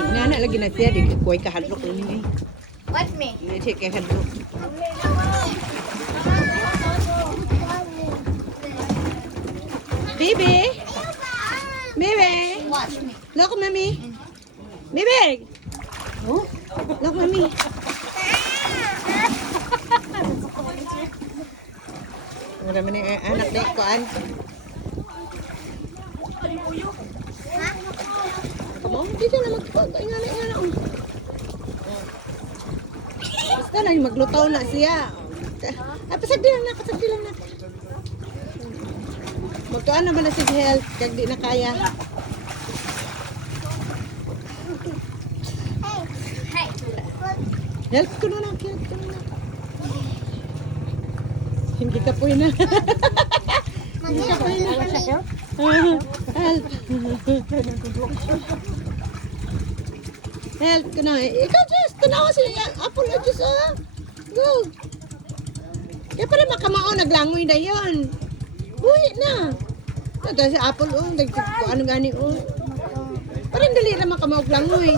nga na lagi na siya di kuy ka hadlok ni. What me? Ni siya kay hadlok. Baby. Baby. Watch me. Look, mommy. Baby. Oh, look, mommy. Marami na yung anak na ikuan. Come on, dito na magkikot. Ingana. Basta na, maglutaw na siya. Ay, pasagdi lang na. Magtuan naman na si health, kag di na kaya. Hey. Health ko na. Hindi ka po na. Hindi ka po na. Help. Help ko na. Ikaw, just, tanawa siya. Apple na, just, Go. Kaya pala makamao, naglangoy na yon. Uy na. Ito si Apple, ano gani, Parang dali na makamao, langoy.